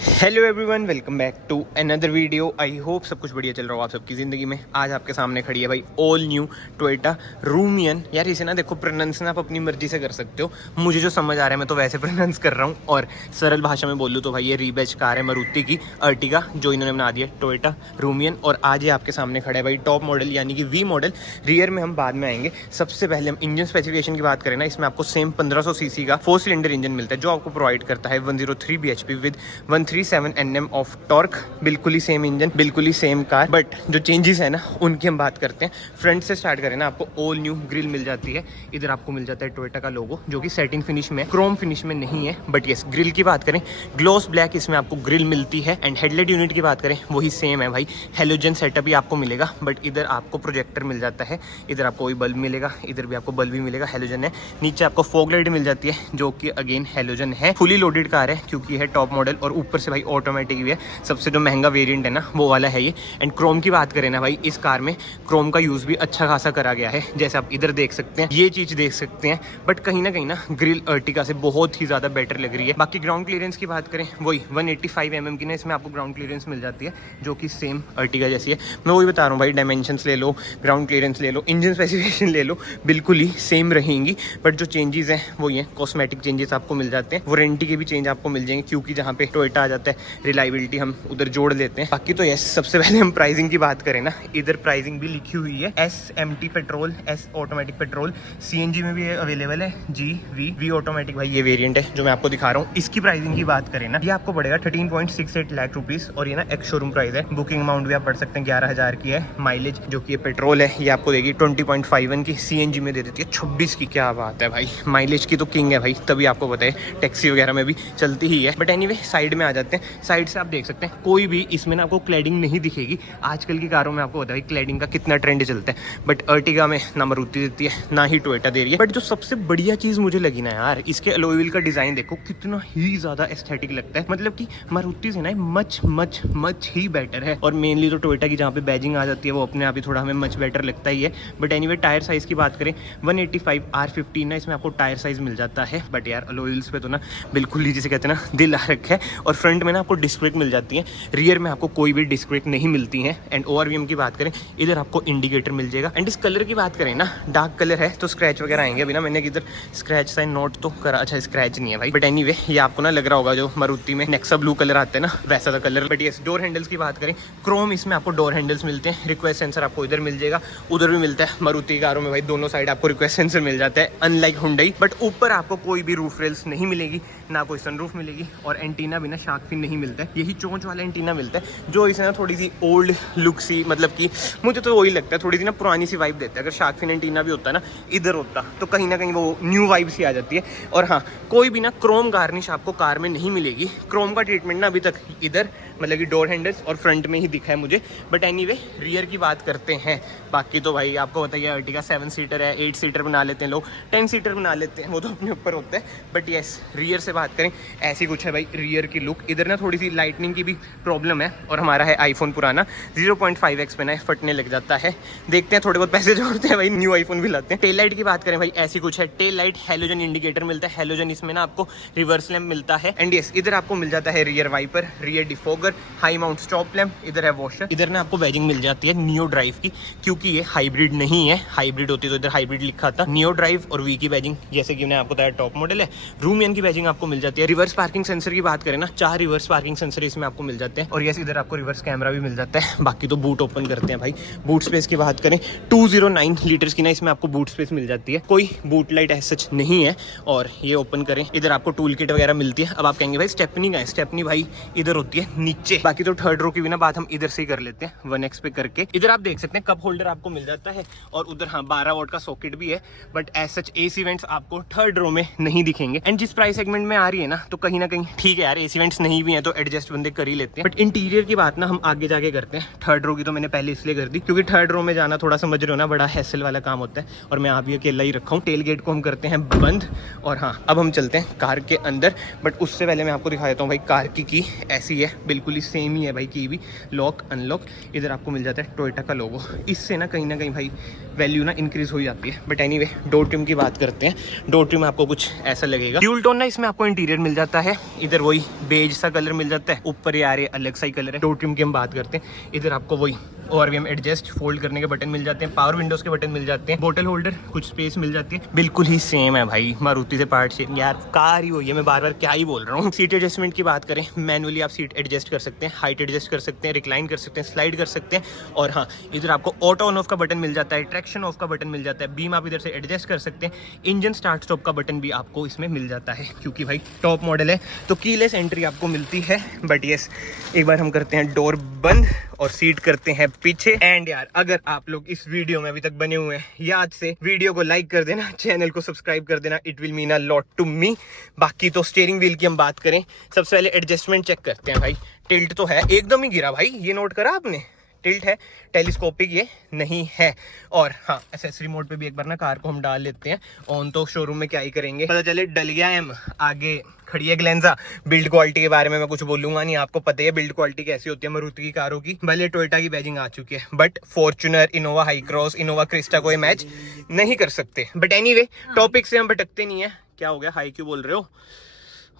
Hello everyone, welcome back to another video. I hope सब कुछ बढ़िया चल रहा हो आप सबकी ज़िंदगी में। आज आपके सामने खड़ी है भाई ऑल न्यू टोयोटा रूमियन। यार इसे ना देखो, प्रोनाउंस ना आप अपनी मर्जी से कर सकते हो, मुझे जो समझ आ रहा है मैं तो वैसे प्रोनाउंस कर रहा हूँ। और सरल भाषा में बोलूँ तो भाई ये रीबैच कार है मारुति की अर्टिगा, जो इन्होंने बना दिया टोयोटा रूमियन। और आज ये आपके सामने खड़ा है भाई टॉप मॉडल यानी कि वी मॉडल। रियर में हम बाद में आएंगे। सबसे पहले हम इंजन स्पेसिफिकेशन की बात करें ना, इसमें आपको सेम 1500 सीसी का 4 सिलेंडर इंजन मिलता है, जो आपको प्रोवाइड करता है 103 bhp with 137 Nm of torque. बिल्कुल ही सेम इंजन, बिल्कुल ही सेम कार, बट जो चेंजेस है ना उनकी हम बात करते हैं। फ्रंट से स्टार्ट करें ना, आपको ऑल न्यू ग्रिल मिल जाती है। इधर आपको मिल जाता है टोयोटा का लोगो, जो कि सैटिन फिनिश में, क्रोम फिनिश में नहीं है। बट यस, ग्रिल की बात करें ग्लॉस ब्लैक इसमें आपको ग्रिल मिलती है। एंड हेडलाइट यूनिट की बात करें वही सेम है भाई, हेलोजन सेटअप ही आपको मिलेगा। बट इधर आपको प्रोजेक्टर मिल जाता है, इधर आपको वही बल्ब मिलेगा, इधर भी आपको बल्ब भी मिलेगा, हेलोजन है। नीचे आपको फॉग लाइट मिल जाती है, जो कि अगेन हेलोजन है। फुली लोडेड कार है क्योंकि है टॉप मॉडल, और ऊपर से भाई ऑटोमेटिक भी है। सबसे जो महंगा वेरिएंट है ना वो वाला है ये। एंड क्रोम की बात करें ना भाई, इस कार में क्रोम का यूज भी अच्छा खासा करा गया है, जैसे आप इधर देख सकते हैं, ये चीज देख सकते हैं। बट कहीं ना ग्रिल अर्टिगा से बहुत ही ज्यादा बेटर लग रही है। बाकी ग्राउंड क्लियरेंस की बात करें, वही 185 mm की ना इसमें आपको ग्राउंड क्लियरेंस मिल जाती है, जो कि सेम अर्टिगा जैसी है। मैं वही बता रहा हूँ भाई, डायमेंशंस ले लो, ग्राउंड क्लियरेंस ले लो, इंजन स्पेसिफिकेशन ले लो, बिल्कुल ही सेम रहेंगी। बट जो चेंजेस हैं वो ये कॉस्मेटिक चेंजेस आपको मिल जाते हैं। वारंटी के भी चेंज आपको मिल जाएंगे, क्योंकि जहाँ पे टोयोटा आ जाता है रिलायबिलिटी हम उधर जोड़ लेते हैं। बाकी तो यस, सबसे पहले हम प्राइसिंग की बात करें ना, इधर प्राइसिंग भी लिखी हुई है। SMT petrol, S automatic petrol, CNG में भी अवेलेबल है, GV ऑटोमेटिक भाई ये वेरिएंट है जो मैं आपको दिखा रहा हूँ। इसकी प्राइसिंग की बात करें ना, ये आपको पड़ेगा 13.68 लाख रुपीस, और ये ना एक्स शोरूम प्राइस है। बुकिंग अमाउंट भी आप पढ़ सकते हैं 11,000 की है। माइलेज जो कि ये पेट्रोल है ये आपको देगी 20.51 की, CNG में दे देती है 26 की। क्या बात है भाई, माइलेज की तो किंग है भाई, तभी आपको बताए टैक्सी वगैरह में भी चलती ही है। बट एनीवे, साइड में आ जाते हैं। साइड से आप देख सकते हैं कोई भी इसमें ना आपको क्लैडिंग नहीं दिखेगी। आजकल की कारों में आपको पता है क्लैडिंग का कितना ट्रेंड चलता है, बट अर्टिगा में ना मारुति देती है ना ही टोयोटा दे रही है। बट जो सबसे बढ़िया चीज मुझे लगी ना यार, इसके अलॉय व्हील का डिजाइन देखो कितना ही ज्यादा एस्थेटिक लगता है। मतलब कि मारुति से ना मच मच मच ही बेटर है। और मेनली तो टोयोटा की जहाँ पे बैजिंग आ जाती है वो अपने आप ही थोड़ा हमें मच बेटर लगता ही है। बट एनीवे, टायर साइज की बात करें 185 R15 ना इसमें आपको टायर साइज मिल जाता है। बट यार अलॉय व्हील्स पे तो ना बिल्कुल ही जिसे कहते हैं ना दिल आ रखा है। और फ्रंट में ना आपको डिस्क ब्रेक मिल जाती है, रियर में आपको कोई भी डिस्क ब्रेक नहीं मिलती है। एंड ORVM की बात करें, इधर आपको इंडिकेटर मिल जाएगा। एंड इस कलर की बात करें ना, डार्क कलर है तो स्क्रैच वगैरह आएंगे। अभी ना मैंने इधर स्क्रैच साइन नोट तो करा, अच्छा स्क्रैच नहीं है भाई। बट एनीवे, ये आपको ना लग रहा होगा जो मारुति में नेक्सा ब्लू कलर आता है ना, वैसा का कलर। बट ये डोर हैंडल्स की बात करें, क्रोम इसमें आपको डोर हैंडल्स मिलते हैं। रिक्वेस्ट सेंसर आपको इधर मिल जाएगा, उधर भी मिलता है। मारुति कारों में भाई दोनों साइड आपको रिक्वेस्ट सेंसर मिल जाता है, अनलाइक हुंडई। बट ऊपर आपको कोई भी रूफ रेल्स नहीं मिलेगी, ना कोई सनरूफ मिलेगी, और एंटीना भी ना शार्क फिन नहीं मिलता है। यही चोंच वाला एंटीना मिलता है, जो इसे ना थोड़ी सी ओल्ड लुक सी, मतलब कि मुझे तो वही लगता है, थोड़ी सी ना पुरानी सी वाइब देता है। अगर शार्क फिन एंटीना भी होता है ना इधर होता, तो कहीं ना कहीं वो न्यू वाइब सी आ जाती है। और हाँ, कोई भी ना क्रोम गार्निश आपको कार में नहीं मिलेगी। क्रोम का ट्रीटमेंट ना अभी तक इधर मतलब कि डोर हैंडल्स और फ्रंट में ही दिखा है मुझे। बट एनीवे, रियर की बात करते हैं। बाकी तो भाई आपको बताइए, अर्टिगा 7 सीटर है, 8 सीटर बना लेते हैं लोग, 10 सीटर बना लेते हैं, वो तो अपने ऊपर होता है। बट यस, रियर से बात करें ऐसी कुछ है भाई रियर की लुक। इधर ना थोड़ी सी लाइटनिंग की भी प्रॉब्लम है, और हमारा है आईफोन पुराना 0.5x पे ना फटने लग जाता है। देखते हैं, थोड़े बहुत पैसे जोड़ते हैं भाई, न्यू आईफोन भी लाते हैं। टेल लाइट की बात करें भाई, ऐसी कुछ है। टेल लाइट हेलोजन इंडिकेटर मिलता है, हेलोजन इसमें ना आपको रिवर्स लैम्प मिलता है। एंड यस, इधर आपको मिल जाता है rear wiper, rear defogger, high mount stop lamp, इधर है वॉशर। इधर ना आपको बैजिंग मिल जाती है नियो ड्राइव की, क्योंकि ये हाइब्रिड नहीं है। हाइब्रिड होती तो इधर हाइब्रिड लिखा था। नियो ड्राइव और वी की बैजिंग, जैसे कि मैंने आपको बताया टॉप मॉडल है। रूमियन की बैजिंग आपको मिल जाती है। रिवर्स पार्किंग सेंसर की बात करें ना, 4 रिवर्स पार्किंग सेंसर इसमें आपको मिल जाते हैं। और यस, इधर आपको रिवर्स कैमरा भी मिल जाता है। बाकी तो बूट ओपन करते हैं भाई। बूट स्पेस की बात करें, 209 लीटर्स की ना इसमें आपको बूट स्पेस मिल जाती है। कोई बूट लाइट ऐसा सच नहीं है। और ये ओपन करें, इधर आपको टूल किट वगैरह मिलती है। अब आप कहेंगे भाई स्टेपनी का है, स्टेपनी भाई इधर होती है नीचे। बाकी तो थर्ड रो की भी ना बात हम इधर से ही कर लेते हैं, 1x पे करके। इधर आप देख सकते हैं कप होल्डर आपको मिल जाता है, और उधर हाँ 12 वोल्ट का सॉकेट भी है। But as such AC vents आपको थर्ड रो में नहीं दिखेंगे। एंड जिस प्राइस सेगमेंट में आ रही है ना, तो कहीं ना कहीं ठीक है यार, एसी वेंट्स नहीं भी है तो एडजस्ट बंदे कर ही लेते हैं। बट इंटीरियर की बात ना हम आगे जाके करते हैं। थर्ड रो की तो मैंने पहले इसलिए कर दी क्योंकि थर्ड रो में जाना थोड़ा समझ रहे हो ना, बड़ा हैसल वाला काम होता है, और मैं यहाँ भी अकेला ही रखा हूँ। टेल गेट को हम करते हैं बंद, और हाँ अब हम चलते हैं कार के अंदर। बट उससे पहले मैं आपको दिखा देता हूँ भाई, कार की ऐसी है, बिल्कुल ही सेम ही है भाई, की भी लॉक अनलॉक। इधर आपको मिल जाता है टोयोटा का लोगो, इससे ना कहीं भाई वैल्यू ना इंक्रीज हो जाती है। बट एनीवे, डोर ट्रिम की बात करते हैं। डोर ट्रिम आपको कुछ ऐसा लगेगा। ड्यूल टोन ना इसमें आपको आपको इंटीरियर मिल जाता है, इधर वही बेज सा कलर मिल जाता है, ऊपर यार ये अलग सा ही कलर है। डोर ट्रिम की हम बात करते हैं, इधर आपको वही और भी हम एडजस्ट फोल्ड करने के बटन मिल जाते हैं, पावर विंडोज के बटन मिल जाते हैं, बोतल होल्डर कुछ स्पेस मिल जाती है, बिल्कुल ही सेम है भाई मारुति से पार्ट से। यार कार ही हुई है, मैं बार बार क्या ही बोल रहा हूँ। सीट एडजस्टमेंट की बात करें, मैनुअली आप सीट एडजस्ट कर सकते हैं, हाइट एडजस्ट कर सकते हैं, रिक्लाइन कर सकते हैं, स्लाइड कर सकते हैं। और हाँ, इधर आपको ऑटो ऑन ऑफ का बटन मिल जाता है, ट्रैक्शन ऑफ का बटन मिल जाता है, बीम आप इधर से एडजस्ट कर सकते हैं, इंजन स्टार्ट स्टॉप का बटन भी आपको इसमें मिल जाता है, क्योंकि भाई टॉप मॉडल है तो कीलेस एंट्री आपको मिलती है। बट यस, एक बार हम करते हैं डोर बंद और सीट करते हैं पीछे। एंड यार अगर आप लोग इस वीडियो में अभी तक बने हुए हैं, याद से वीडियो को लाइक कर देना, चैनल को सब्सक्राइब कर देना, it will mean a lot to me. बाकी तो स्टीयरिंग व्हील की हम बात करें, सबसे पहले एडजस्टमेंट चेक करते हैं भाई। टिल्ट तो है, एकदम ही गिरा भाई, ये नोट करा आपने, टिल्ट है, टेलीस्कोपिक ये नहीं है। और हाँ, एसेसरी मोड पे भी एक बार ना कार को हम डाल लेते हैं, ऑन तो शोरूम में क्या ही करेंगे, पता चले डल गया एम। आगे खड़ी है ग्लेंजा। बिल्ड क्वालिटी के बारे में मैं कुछ बोलूंगा नहीं, आपको पता है बिल्ड क्वालिटी कैसी होती है मारुति की कारों की। भले टोयोटा की बैजिंग आ चुकी है, but Fortuner, Innova high cross, Innova Crysta को मैच नहीं कर सकते। बट एनीवे, टॉपिक से हम भटकते नहीं है। क्या हो गया, हाई क्यों बोल रहे हो?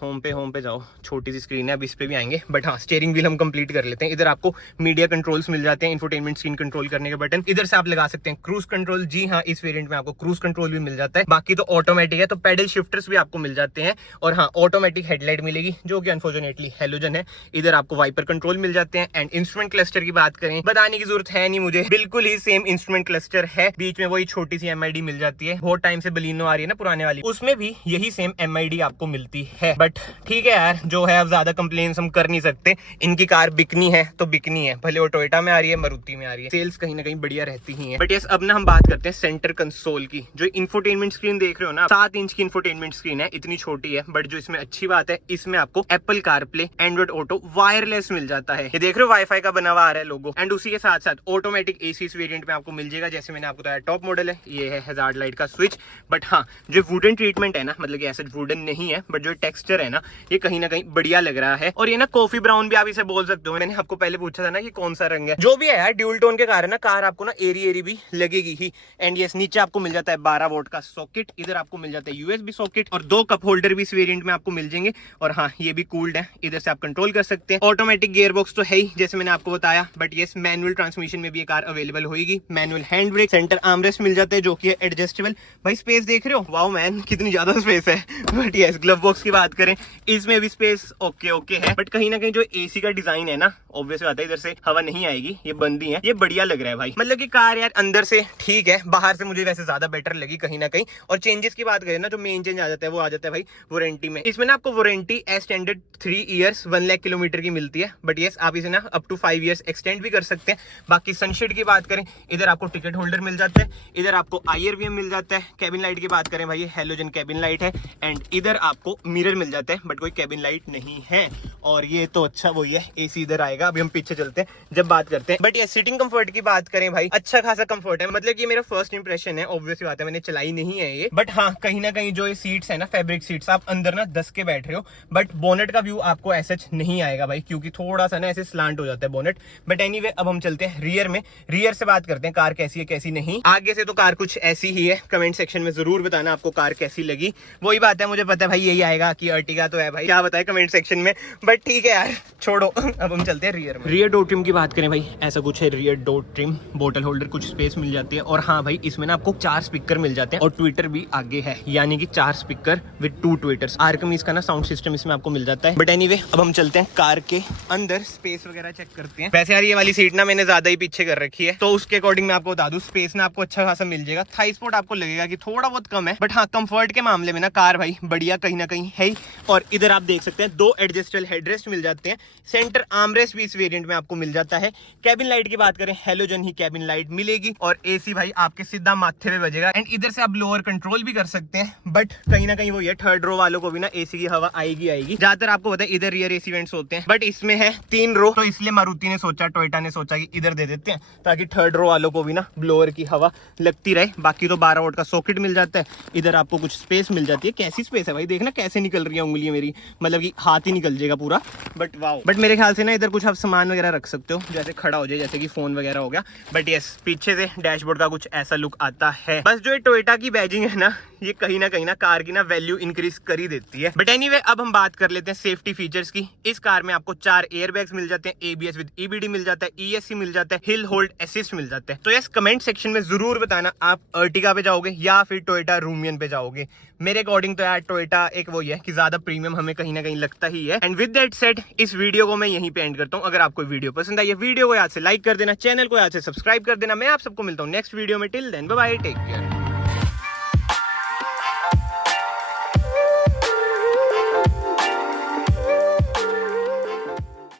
होम पे जाओ, छोटी सी स्क्रीन है, अब इस पे भी आएंगे। बट हाँ, स्टीयरिंग व्हील हम कंप्लीट कर लेते हैं। इधर आपको मीडिया कंट्रोल्स मिल जाते हैं, इंफोटेनमेंट स्क्रीन कंट्रोल करने के बटन इधर से आप लगा सकते हैं। क्रूज कंट्रोल, जी हाँ, इस वेरिएंट में आपको क्रूज कंट्रोल भी मिल जाता है। बाकी तो ऑटोमेटिक है, तो पैडल शिफ्टर्स भी आपको मिल जाते हैं। और हाँ, ऑटोमेटिक हेडलाइट मिलेगी, जो कि अनफॉर्चुनेटली हैलोजन है। इधर आपको वाइपर कंट्रोल मिल जाते हैं। एंड इंस्ट्रूमेंट क्लस्टर की बात करें, बताने की जरूरत है नहीं मुझे, बिल्कुल ही सेम इंस्ट्रूमेंट क्लस्टर है। बीच में वही छोटी सी MID मिल जाती है, बहुत टाइम से बलिनो आ रही है ना पुराने वाली, उसमें भी यही सेम MID आपको मिलती है। बट ठीक है यार, जो है अब ज्यादा कंप्लेंट्स हम कर नहीं सकते, इनकी कार बिकनी है तो बिकनी है, भले वो टोयोटा में आ रही है, मारुति में आ रही है, सेल्स कहीं ना कहीं बढ़िया रहती ही हैं। बट यस, अब ना हम बात करते हैं सेंटर कंसोल की। जो इंफोटेनमेंट स्क्रीन देख रहे हो ना, 7 इंच की इंफोटेनमेंट स्क्रीन है, इतनी छोटी है। बट जो इसमें अच्छी बात है, इसमें आपको Apple CarPlay, Android Auto, wireless मिल जाता है। ये देख रहे हो, वाईफाई का बना हुआ आ रहा है लोगो। एंड उसी के साथ साथ ऑटोमेटिक AC इस वेरिएंट में आपको मिल जाएगा। जैसे मैंने आपको बताया, टॉप मॉडल है, ये है हैजार्ड लाइट का स्विच। बट हाँ, जो वुडन ट्रीटमेंट है ना, मतलब कि ऐसा वुडन नहीं है, बट जो टेक्सचर है ना, ये कहीं ना कहीं बढ़िया लग रहा है। और ये ना कॉफी ब्राउन भी आप इसे बोल सकते हो। मैंने आपको पहले पूछा था ना कि कौन सा रंग है, जो भी है यार, ड्यूल टोन के कारण ना कार आपको ना एरी भी लगेगी ही। एंड यस, नीचे आपको मिल जाता है 12 वोल्ट का सॉकेट, इधर आपको मिल जाता है USB सॉकेट, और 2 कप होल्डर भी इस वेरिएंट में आपको मिल जाएंगे। और हाँ, ये भी कूल्ड है, इधर से आप कंट्रोल कर सकते हैं। ऑटोमेटिक गियर बॉक्स तो है ही, जैसे मैंने आपको बताया। बट यस, मैनुअल ट्रांसमिशन में भी ये कार अवेलेबल होगी। Manual hand brake, centre armrest मिल जाते हैं, जो कि है एडजस्टेबल। भाई स्पेस देख रहे हो, वाओ मैन, कितनी ज्यादा स्पेस है। बट यस, ग्लव बॉक्स की बात करें, इसमें भी स्पेस ओके है। बट कहीं ना कहीं जो AC का डिजाइन है ना, ऑब्वियस बात है, इधर से हवा नहीं आएगी, ये बंद ही है, ये बढ़िया लग रहा है भाई। मतलब कि कार यार अंदर से ठीक है, बाहर से मुझे वैसे ज्यादा बेटर लगी कहीं ना कहीं। और चेंजेस की बात करें ना, जो मेन चेंज आ जाता है वो आ जाता है भाई वारंटी में। इसमें ना आपको warranty as standard 3 years 1 lakh kilometre की मिलती है। बट यस, आप इसे ना अप टू 5 इयर्स एक्सटेंड भी कर सकते हैं। बाकी सनशेड की बात करें, इधर आपको टिकट होल्डर मिल जाता है, इधर आपको IRVM मिल जाता है। कैबिन लाइट की बात करें भाई, हैलोजन कैबिन लाइट है। एंड इधर आपको मिरर मिल जाता है, बट कोई कैबिन लाइट नहीं है। और ये तो अच्छा वही है, AC इधर आएगा। अभी हम पीछे चलते हैं, जब बात करते हैं। बट ये सीटिंग कंफर्ट की बात करें भाई, अच्छा खासा कंफर्ट है। मतलब कि मेरा फर्स्ट इंप्रेशन है, ऑब्वियसली बात है, मैंने चलाई नहीं है ये। बट हाँ, कहीं ना कहीं जो ये सीट्स है ना, फैब्रिक सीट्स, आप अंदर ना 10 के बैठ रहे हो। बट बोनेट का व्यू आपको ऐसा नहीं आएगा भाई, क्योंकि थोड़ा सा ना ऐसे स्लांट हो जाता है बोनेट। बट एनीवे, अब हम चलते हैं रियर में। रियर से बात करते हैं, कार कैसी है कैसी नहीं। आगे से तो कार कुछ ऐसी ही है, कमेंट सेक्शन में जरूर बताना आपको कार कैसी लगी। वही बात है, मुझे पता है भाई यही आएगा कि अर्टिगा तो है भाई, क्या बताए कमेंट सेक्शन में। बट ठीक है यार, छोड़ो। अब हम चलते हैं रियर में। रियर डोर ट्रिम की बात करें भाई, ऐसा कुछ है रियर डोर ट्रिम, बोतल होल्डर, कुछ स्पेस मिल जाती है। और हाँ भाई, इसमें ना आपको 4 स्पीकर मिल जाते हैं, और ट्विटर भी आगे है, यानी कि 4 स्पीकर विद 2 ट्विटर्स। आर्कमिस का ना साउंड सिस्टम इसमें आपको मिल जाता है। बट एनीवे, अब हम चलते हैं कार के अंदर, स्पेस वगैरह चेक करते हैं। वैसे यार ये वाली सीट ना मैंने ज्यादा ही पीछे कर रखी है, तो उसके अकॉर्डिंग मैं आपको बता दूं, स्पेस ना आपको अच्छा खासा मिल जाएगा। थाई स्पॉट आपको लगेगा कि थोड़ा बहुत कम है, बट हाँ, कंफर्ट के मामले में ना कार भाई बढ़िया कहीं ना कहीं है ही। और इधर आप देख सकते हैं 2 एडजस्टेबल हेडरेस्ट मिल जाते हैं। सेंटर आर्मरेस्ट भी इस वेरिएंट में आपको मिल जाता है। कैबिन लाइट की बात करें, हैलोजन ही कैबिन लाइट मिलेगी। और AC भाई आपके सीधा माथे पे बजेगा। एंड इधर से आप लोअर कंट्रोल भी कर सकते हैं। बट कहीं ना कहीं वो ये थर्ड रो वालों को भी ना AC की हवा आएगी। ज्यादातर आपको पता है इधर रियर AC वेंट्स होते हैं, बट इसमें है 3 रो, तो इसलिए मारुति ने सोचा, टोयोटा ने सोचा कि इधर दे देते हैं, ताकि थर्ड रो वालों को भी ना ब्लोअर की हवा लगती रहे। बाकी तो 12 वोल्ट का सॉकेट मिल जाता है। इधर आपको कुछ स्पेस मिल जाती है। कैसी स्पेस है भाई, देखना कैसे निकल रही है उंगलियां उंगलियां मेरी, मतलब कि हाथ ही निकल जाएगा पूरा। बट वाओ, बट मेरे ख्याल से ना इधर कुछ आप सामान वगैरह रख सकते हो, जैसे खड़ा हो जाए, जैसे कि फोन वगैरह हो गया। बट यस, पीछे से डैशबोर्ड का कुछ ऐसा लुक आता है। बस जो ये टोयोटा की बैजिंग है ना, ये कहीं ना कार की ना वैल्यू इंक्रीज कर ही देती है। बट एनीवे, अब हम बात कर लेते हैं सेफ्टी फीचर्स की। इस कार में आपको 4 एयरबैग्स मिल जाते हैं, ABS विद EBD मिल जाता है, ESC मिल जाता है, हिल होल्ड असिस्ट मिल जाता है। तो यस, कमेंट सेक्शन में जरूर बताना आप अर्टिगा पे जाओगे या फिर टोयोटा रूमियन पे जाओगे। मेरे अकॉर्डिंग तो यार टोयोटा एक वो ही है कि ज्यादा प्रीमियम हमें कहीं ना कहीं लगता ही है। एंड विद दैट सेड, इस वीडियो को मैं यहीं पे एंड करता हूँ। अगर आपको वीडियो पसंद आई है, वीडियो को याद से लाइक कर देना, चैनल को याद से सब्सक्राइब कर देना। मैं आप सबको मिलता हूँ नेक्स्ट वीडियो में। Till then bye bye, take care.